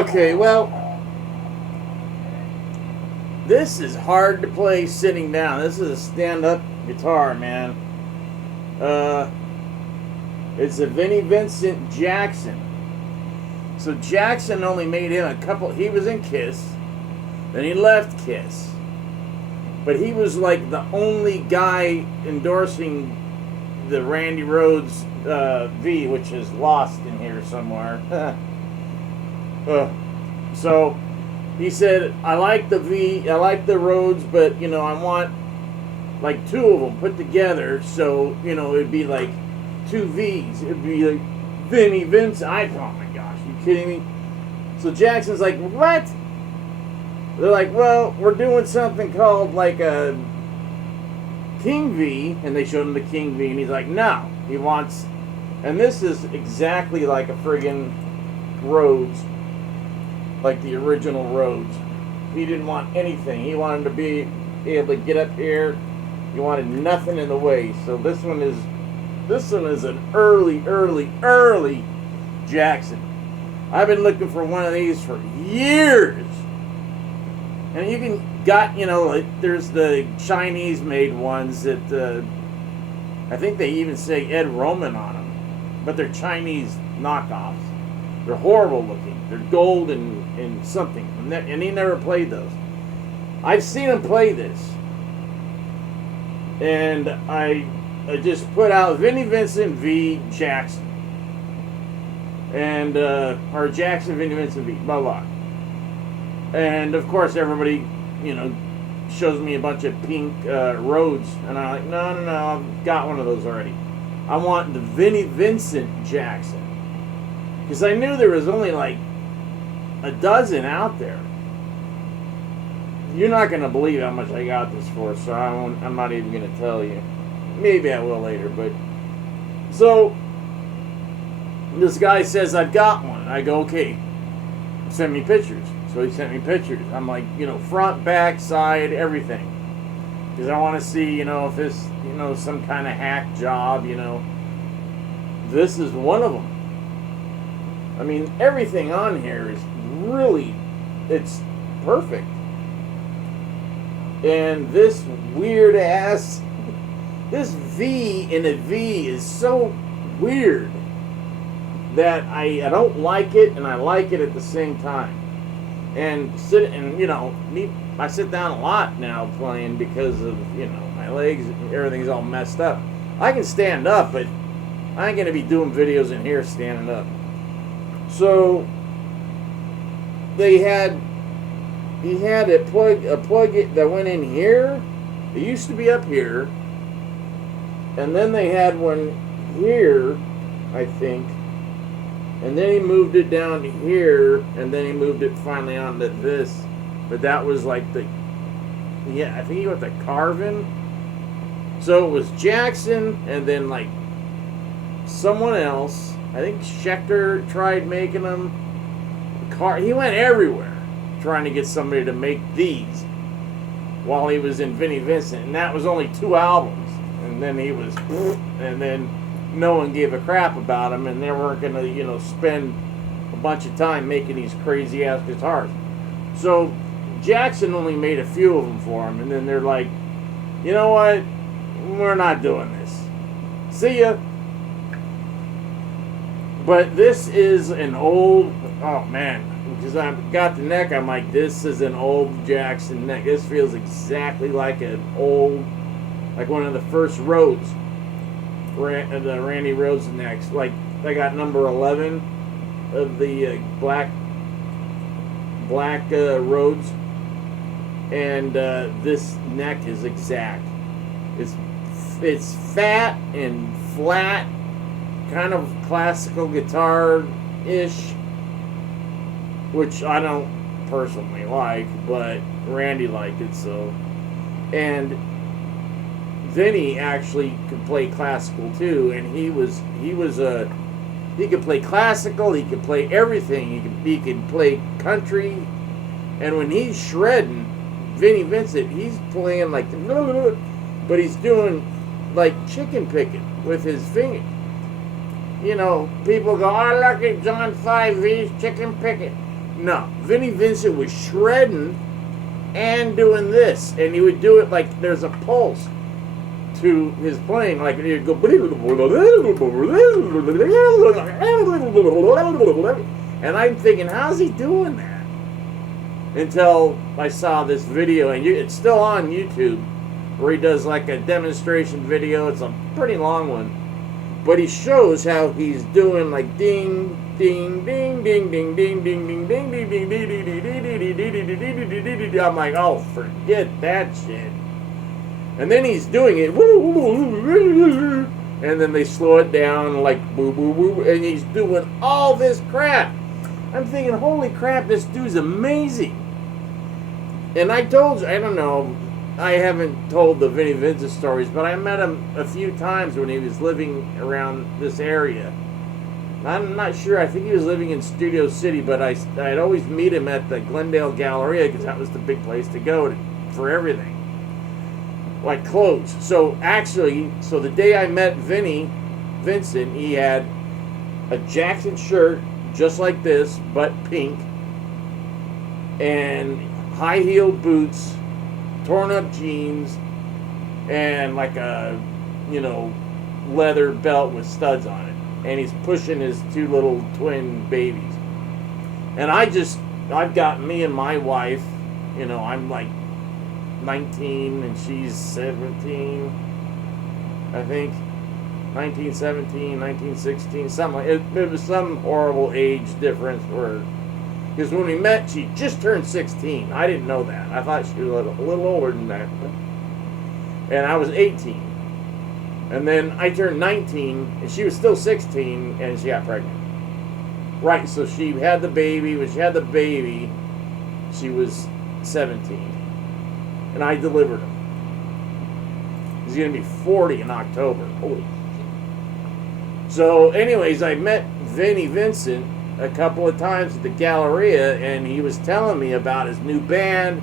Okay, well, this is hard to play sitting down. This is a stand-up guitar, man. It's a Vinnie Vincent Jackson. So Jackson only made him a couple. He was in Kiss, then he left Kiss, but he was like the only guy endorsing the Randy Rhoads V, which is lost in here somewhere. So he said, I like the V, I like the Rhodes, but, you know, I want like two of them put together, so, you know, it'd be like two Vs. It'd be like Vinnie Vincent. Oh my gosh, you kidding me? So Jackson's like, what? They're like, well, we're doing something called like a King V, and they showed him the King V, and he's like, no, he wants, and this is exactly like a friggin' Rhodes. Like the original Rhodes. He didn't want anything. He wanted to be able to get up here. He wanted nothing in the way. So this one is an early Jackson. I've been looking for one of these for years. And you can you know, like, there's the Chinese made ones that I think they even say Ed Roman on them, but they're Chinese knockoffs. They're horrible looking. They're gold and something. And he never played those. I've seen him play this. And I just put out Vinnie Vincent V Jackson. And, or Jackson Vinnie Vincent V, blah, blah. And, of course, everybody, you know, shows me a bunch of pink Rhodes. And I'm like, no, I've got one of those already. I want the Vinnie Vincent Jackson. Because I knew there was only like a dozen out there. You're not going to believe how much I got this for, so I'm not even going to tell you. Maybe I will later, but... So, this guy says, I've got one. I go, okay, send me pictures. So he sent me pictures. I'm like, you know, front, back, side, everything. Because I want to see, you know, if this, you know, some kind of hack job, you know. This is one of them. I mean, everything on here is really, it's perfect. And this weird ass, this V in a V is so weird that I don't like it and I like it at the same time. And you know, I sit down a lot now playing because of, you know, my legs, everything's all messed up. I can stand up, but I ain't gonna be doing videos in here standing up. So he had a plug that went in here. It used to be up here, and then they had one here, I think, and then he moved it down to here, and then he moved it finally onto this. But that was like I think he went to Carvin. So it was Jackson, and then like someone else. I think Schecter tried making them. He went everywhere trying to get somebody to make these. while he was in Vinnie Vincent, and that was only 2 albums. And then he was, and then no one gave a crap about him, and they weren't gonna, you know, spend a bunch of time making these crazy ass guitars. So Jackson only made a few of them for him, and then they're like, you know what, we're not doing this. See ya. But this is an old, oh man, because I've got the neck, I'm like, this is an old Jackson neck. This feels exactly like an old, like one of the first Rhodes, the Randy Rhodes necks. Like, I got number 11 of the black Rhodes, and this neck is exact. It's fat and flat, kind of classical guitar-ish, which I don't personally like, but Randy liked it, so. And Vinnie actually could play classical too, and he could play classical, he could play everything, he could play country, and when he's shredding, Vinnie Vincent, he's playing like, but he's doing like chicken picking with his finger. You know, people go, oh, look at John 5V's chicken picking. No, Vinnie Vincent was shredding and doing this, and he would do it like there's a pulse to his playing, like he'd go, and I'm thinking, how's he doing that? Until I saw this video, and it's still on YouTube, where he does like a demonstration video. It's a pretty long one, but he shows how he's doing like ding, ding, ding, ding, ding, ding, ding, ding, ding, ding, ding, ding, ding, ding, ding, ding, ding. I'm like, oh, forget that shit. And then he's doing it, and then they slow it down like boo, boo, boo, and he's doing all this crap. I'm thinking, holy crap, this dude's amazing. And I told you, I don't know, I haven't told the Vinnie Vincent stories, but I met him a few times when he was living around this area. I'm not sure, I think he was living in Studio City, but I'd always meet him at the Glendale Galleria, because that was the big place to go for everything. Like clothes. So actually, the day I met Vinnie Vincent, he had a Jackson shirt just like this, but pink, and high-heeled boots, torn-up jeans, and like a, you know, leather belt with studs on it. And he's pushing his 2 little twin babies. And I've got me and my wife, you know, I'm like 19 and she's 17, I think. 1917, 1916, something like it. It was some horrible age difference where, because when we met, she just turned 16. I didn't know that. I thought she was a little older than that. And I was 18. And then I turned 19, and she was still 16, and she got pregnant. Right, so she had the baby. When she had the baby, she was 17. And I delivered him. He's going to be 40 in October. Holy shit. So, anyways, I met Vinnie Vincent a couple of times at the Galleria, and he was telling me about his new band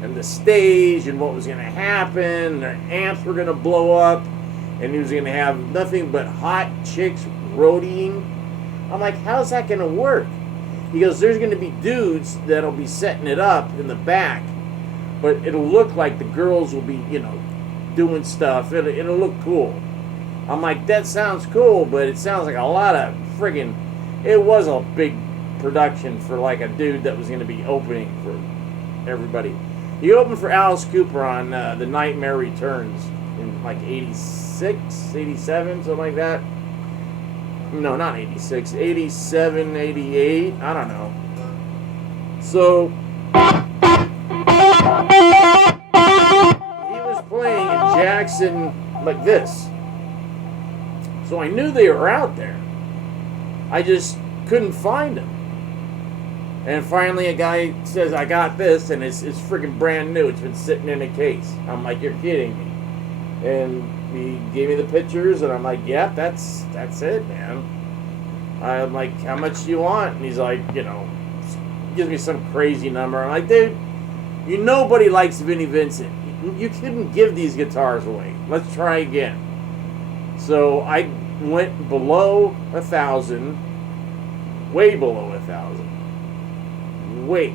and the stage and what was going to happen. Their amps were going to blow up, and he was going to have nothing but hot chicks roadieing. I'm like, how's that going to work? He goes, there's going to be dudes that'll be setting it up in the back, but it'll look like the girls will be, you know, doing stuff. It'll look cool. I'm like, that sounds cool, but it sounds like a lot of friggin', it was a big production for like a dude that was going to be opening for everybody. He opened for Alice Cooper on The Nightmare Returns in like 86, 87, something like that. No, not 86, 87, 88, I don't know. So, he was playing in Jackson like this. So I knew they were out there. I just couldn't find them. And finally a guy says, I got this, and it's freaking brand new. It's been sitting in a case. I'm like, you're kidding me. And he gave me the pictures, and I'm like, yeah, that's it, man. I'm like, how much do you want? And he's like, you know, gives me some crazy number. I'm like, dude, nobody likes Vinnie Vincent. you couldn't give these guitars away. Let's try again. So I went below 1,000, way below 1,000. Wait,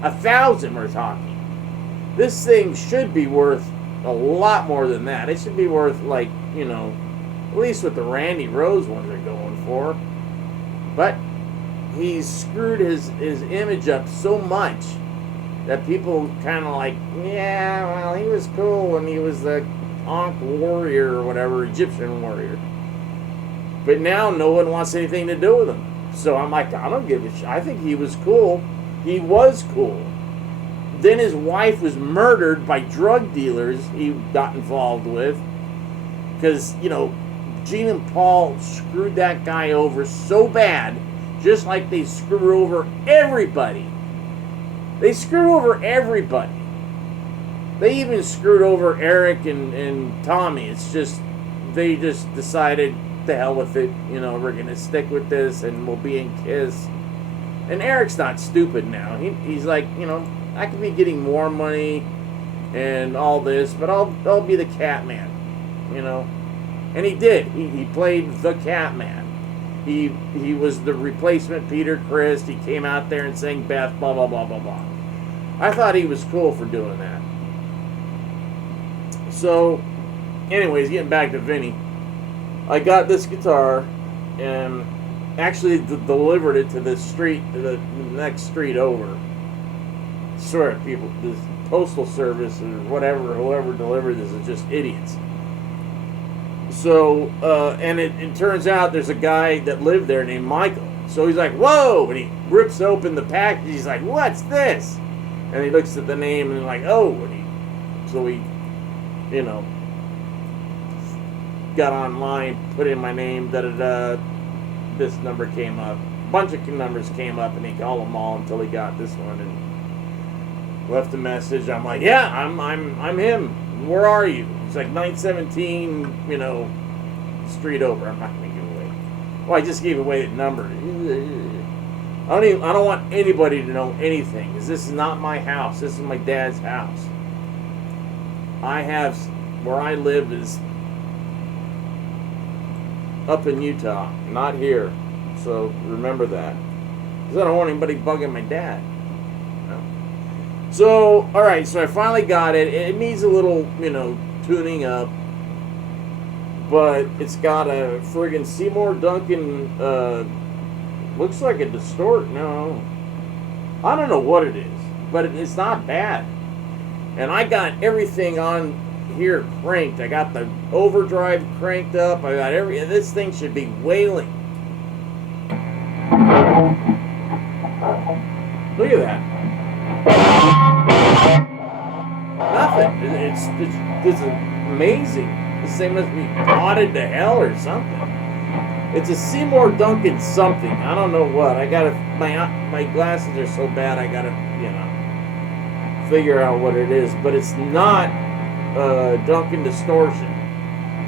1,000 we're talking. This thing should be worth a lot more than that. It should be worth, like, you know, at least what the Randy Rose ones are going for. But he's screwed his image up so much that people kind of like, yeah, well, he was cool and he was the Ankh warrior or whatever, Egyptian warrior. But now no one wants anything to do with him. So I'm like, I don't give a shit. I think he was cool. He was cool. Then his wife was murdered by drug dealers he got involved with. Because, you know, Gene and Paul screwed that guy over so bad, just like they screw over everybody. They screw over everybody. They even screwed over Eric and Tommy. It's just, they just decided, the hell with it, you know, we're going to stick with this and we'll be in Kiss. And Eric's not stupid now. He's like, you know, I could be getting more money and all this, but I'll be the Catman, you know. And he did. He played the Catman. He was the replacement Peter Criss. He came out there and sang Beth, blah, blah, blah, blah, blah. I thought he was cool for doing that. So, anyways, getting back to Vinnie. I got this guitar and actually delivered it to the street, the next street over. I swear, people, this postal service or whatever, whoever delivered this is just idiots. So, and it turns out there's a guy that lived there named Michael. So he's like, whoa! And he rips open the package. He's like, what's this? And he looks at the name and like, oh! And so he, you know, got online, put in my name, da-da-da. This number came up. A bunch of numbers came up, and he called them all until he got this one and left a message. I'm like, yeah, I'm him. Where are you? It's like 917, you know, street over. I'm not gonna give away. Well, I just gave away the number. I don't want anybody to know anything, because this is not my house. This is my dad's house. Where I live is up in Utah, not here. So remember that. Because I don't want anybody bugging my dad. No. So, alright, so I finally got it. It needs a little, you know, tuning up. But it's got a friggin' Seymour Duncan, looks like a distort. No. I don't know what it is. But it's not bad. And I got everything on here cranked. I got the overdrive cranked up. I got this thing should be wailing. Look at that. Nothing. It's amazing. This thing must be potted to hell or something. It's a Seymour Duncan something. I don't know what. I gotta, my glasses are so bad, I gotta, you know, figure out what it is. But it's not Duncan distortion,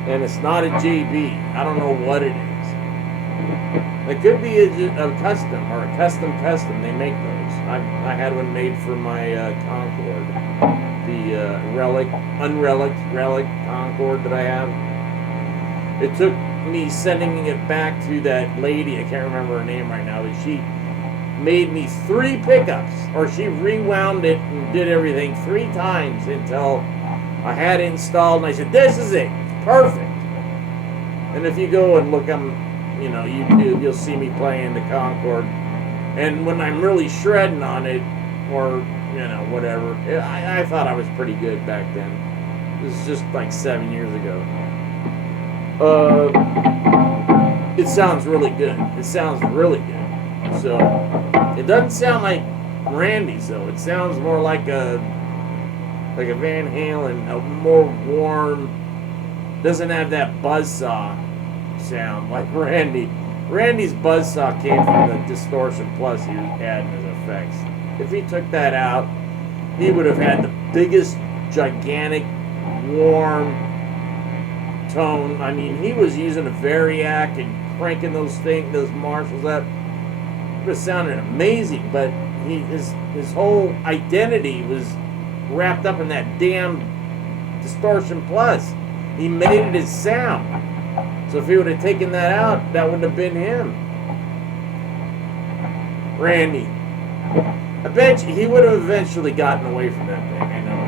and it's not a JB. I don't know what it is. It could be a custom or a custom. They make those. I had one made for my Concorde, the unrelic Concorde that I have. It took me sending it back to that lady. I can't remember her name right now, but she made me 3 pickups, or she rewound it and did everything 3 times until I had it installed, and I said, this is it. It's perfect. And if you go and look on, you know, YouTube, you'll see me playing the Concorde. And when I'm really shredding on it, or, you know, whatever, I thought I was pretty good back then. This is just like 7 years ago. It sounds really good. It sounds really good. So, it doesn't sound like Randy's, though. It sounds more like a Van Halen, a more warm, doesn't have that buzzsaw sound like Randy. Randy's buzzsaw came from the Distortion Plus he had in his effects. If he took that out, he would have had the biggest, gigantic, warm tone. I mean, he was using a Variac and cranking those Marshalls up. It was sounding amazing, but his whole identity was wrapped up in that damn distortion plus. He made it his sound. So if he would have taken that out, that wouldn't have been him. Randy. I bet you he would have eventually gotten away from that thing. I know.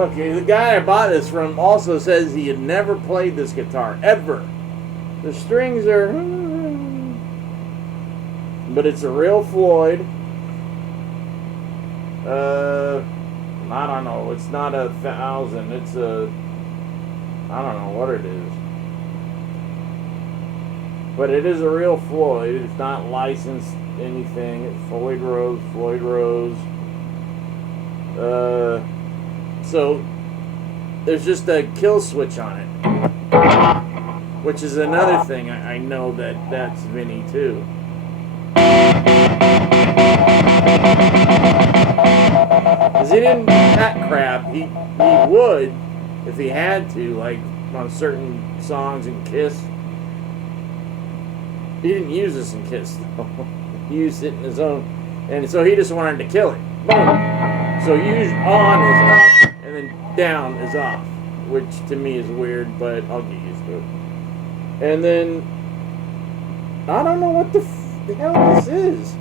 Okay, the guy I bought this from also says he had never played this guitar, ever. The strings are... But it's a real Floyd. I don't know. It's not 1,000. It's a... I don't know what it is. But it is a real Floyd. It's not licensed anything. It's Floyd Rose, Floyd Rose. So there's just a kill switch on it, which is another thing I know that's Vinnie too. Because he didn't cut crap. He would if he had to, like on certain songs in Kiss. He didn't use this in Kiss though. He used it in his own, and so he just wanted to kill it. Boom. So use on is up, and then down is off, which to me is weird, but I'll get used to it. And then, I don't know what the hell this is.